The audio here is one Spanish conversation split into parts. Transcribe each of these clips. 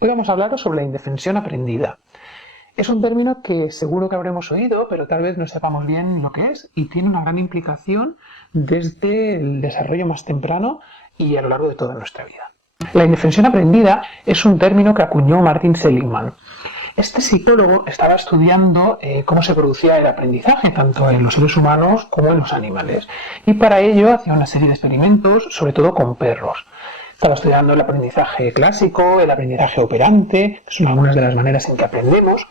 Hoy vamos a hablaros sobre la indefensión aprendida. Es un término que seguro que habremos oído, pero tal vez no sepamos bien lo que es y tiene una gran implicación desde el desarrollo más temprano y a lo largo de toda nuestra vida. La indefensión aprendida es un término que acuñó Martin Seligman. Este psicólogo estaba estudiando cómo se producía el aprendizaje, tanto en los seres humanos como en los animales, y para ello hacía una serie de experimentos, sobre todo con perros. Estaba estudiando el aprendizaje clásico, el aprendizaje operante, que son algunas de las maneras en que aprendemos,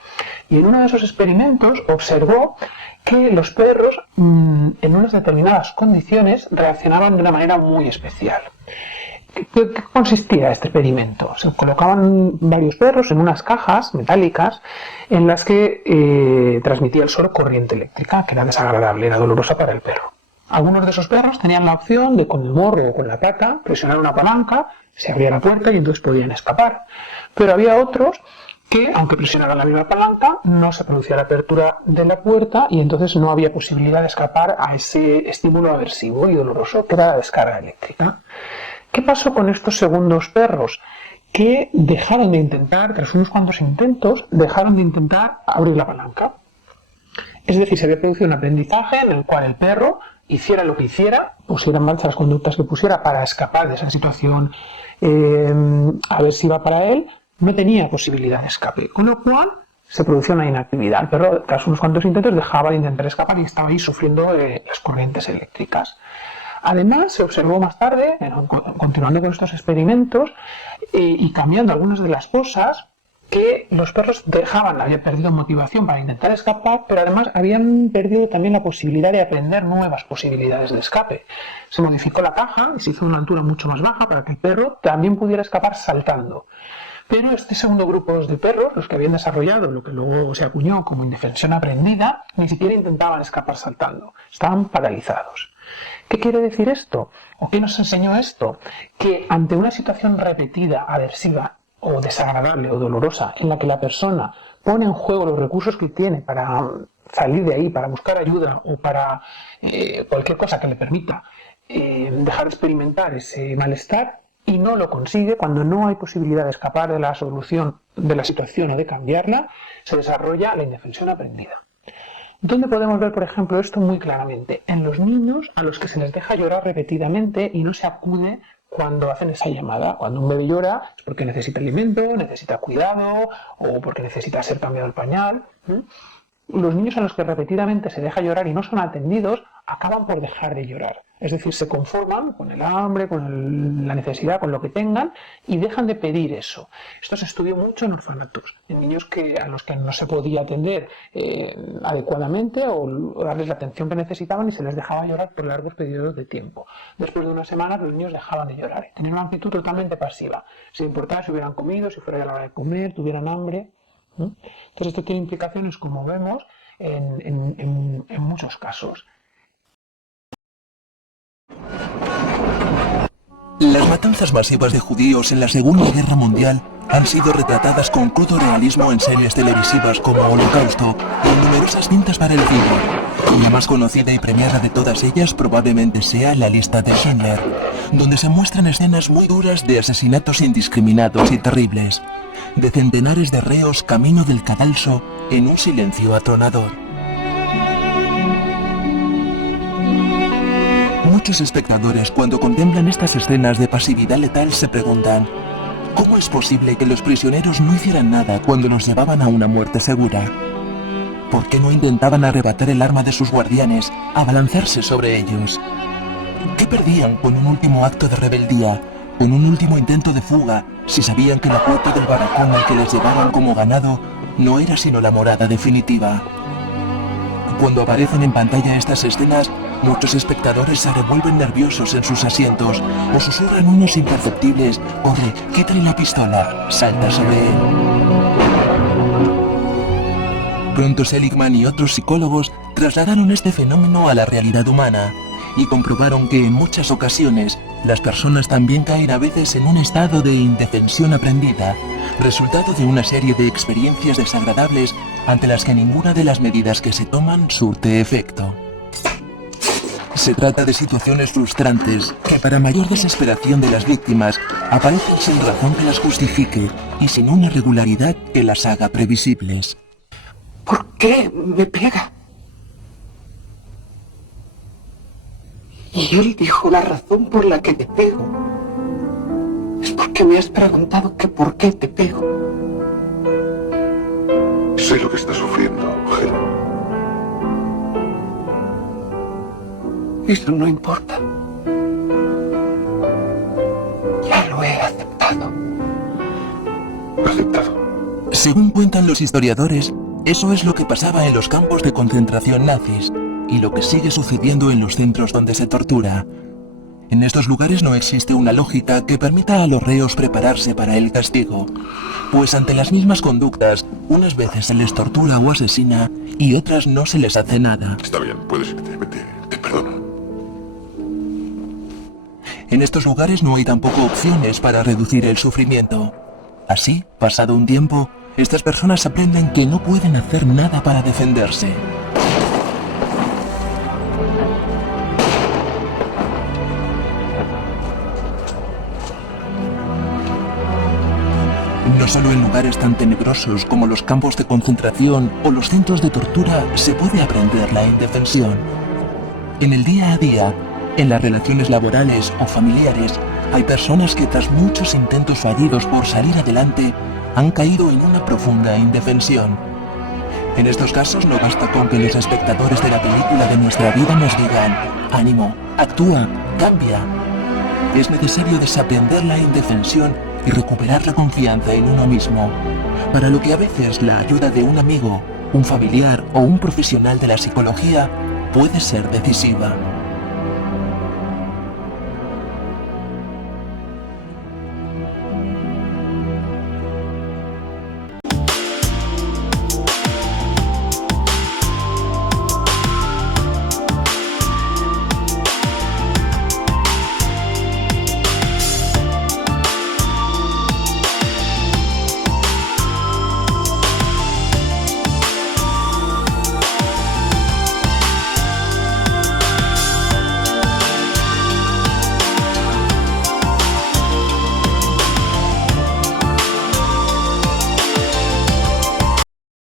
y en uno de esos experimentos observó que los perros, en unas determinadas condiciones, reaccionaban de una manera muy especial. ¿Qué consistía este experimento? Se colocaban varios perros en unas cajas metálicas en las que transmitía el sol corriente eléctrica, que era desagradable, era dolorosa para el perro. Algunos de esos perros tenían la opción de con el morro o con la pata presionar una palanca, se abría la puerta y entonces podían escapar. Pero había otros que, aunque presionaran la misma palanca, no se producía la apertura de la puerta y entonces no había posibilidad de escapar a ese estímulo aversivo y doloroso que era la descarga eléctrica. ¿Qué pasó con estos segundos perros? Que dejaron de intentar, tras unos cuantos intentos, dejaron de intentar abrir la palanca. Es decir, se había producido un aprendizaje en el cual el perro hiciera lo que hiciera, pusiera en marcha las conductas que pusiera para escapar de esa situación aversiva para él, no tenía posibilidad de escape, con lo cual se producía una inactividad. El perro, tras unos cuantos intentos, dejaba de intentar escapar y estaba ahí sufriendo las corrientes eléctricas. Además, se observó más tarde, continuando con estos experimentos y cambiando algunas de las cosas, que los perros habían perdido motivación para intentar escapar, pero además habían perdido también la posibilidad de aprender nuevas posibilidades de escape. Se modificó la caja y se hizo una altura mucho más baja para que el perro también pudiera escapar saltando. Pero este segundo grupo de perros, los que habían desarrollado lo que luego se acuñó como indefensión aprendida, ni siquiera intentaban escapar saltando, estaban paralizados. ¿Qué quiere decir esto? ¿O qué nos enseñó esto? Que ante una situación repetida, aversiva, o desagradable o dolorosa, en la que la persona pone en juego los recursos que tiene para salir de ahí, para buscar ayuda o para cualquier cosa que le permita dejar de experimentar ese malestar y no lo consigue, cuando no hay posibilidad de escapar de la solución de la situación o de cambiarla, se desarrolla la indefensión aprendida. ¿Dónde podemos ver, por ejemplo, esto muy claramente? En los niños a los que se les deja llorar repetidamente y no se acude cuando hacen esa llamada. Cuando un bebé llora es porque necesita alimento, necesita cuidado o porque necesita ser cambiado el pañal. Los niños a los que repetidamente se deja llorar y no son atendidos acaban por dejar de llorar. Es decir, se conforman con el hambre, con la necesidad, con lo que tengan y dejan de pedir eso. Esto se estudió mucho en orfanatos, en niños a los que no se podía atender adecuadamente o darles la atención que necesitaban y se les dejaba llorar por largos periodos de tiempo. Después de unas semanas los niños dejaban de llorar, tenían una actitud totalmente pasiva, sin importar si hubieran comido, si fuera ya la hora de comer, tuvieran hambre. Entonces esto tiene implicaciones, como vemos, en muchos casos. Las matanzas masivas de judíos en la Segunda Guerra Mundial han sido retratadas con crudo realismo en series televisivas como Holocausto y en numerosas cintas para el cine. La más conocida y premiada de todas ellas probablemente sea La lista de Schindler, donde se muestran escenas muy duras de asesinatos indiscriminados y terribles, de centenares de reos camino del cadalso en un silencio atronador. Muchos espectadores, cuando contemplan estas escenas de pasividad letal, se preguntan: ¿cómo es posible que los prisioneros no hicieran nada cuando los llevaban a una muerte segura? ¿Por qué no intentaban arrebatar el arma de sus guardianes, abalanzarse sobre ellos? ¿Qué perdían con un último acto de rebeldía, con un último intento de fuga, si sabían que la puerta del barracón al que les llevaban como ganado no era sino la morada definitiva? Cuando aparecen en pantalla estas escenas, muchos espectadores se revuelven nerviosos en sus asientos o susurran unos imperceptibles: «Corre, quítale la pistola, salta sobre él». Pronto Seligman y otros psicólogos trasladaron este fenómeno a la realidad humana y comprobaron que en muchas ocasiones las personas también caen a veces en un estado de indefensión aprendida, resultado de una serie de experiencias desagradables ante las que ninguna de las medidas que se toman surte efecto. Se trata de situaciones frustrantes que, para mayor desesperación de las víctimas, aparecen sin razón que las justifique y sin una regularidad que las haga previsibles. ¿Por qué me pega? Y él dijo la razón por la que te pego. Es porque me has preguntado que por qué te pego. Sé lo que estás sufriendo, Helen. Eso no importa. Ya lo he aceptado. Aceptado. Según cuentan los historiadores, eso es lo que pasaba en los campos de concentración nazis y lo que sigue sucediendo en los centros donde se tortura. En estos lugares no existe una lógica que permita a los reos prepararse para el castigo, pues ante las mismas conductas, unas veces se les tortura o asesina y otras no se les hace nada. Está bien, puedes irte, te perdono. En estos lugares no hay tampoco opciones para reducir el sufrimiento. Así, pasado un tiempo, estas personas aprenden que no pueden hacer nada para defenderse. No solo en lugares tan tenebrosos como los campos de concentración o los centros de tortura se puede aprender la indefensión. En el día a día, en las relaciones laborales o familiares, hay personas que tras muchos intentos fallidos por salir adelante, han caído en una profunda indefensión. En estos casos no basta con que los espectadores de la película de nuestra vida nos digan: ánimo, actúa, cambia. Es necesario desaprender la indefensión y recuperar la confianza en uno mismo, para lo que a veces la ayuda de un amigo, un familiar o un profesional de la psicología puede ser decisiva.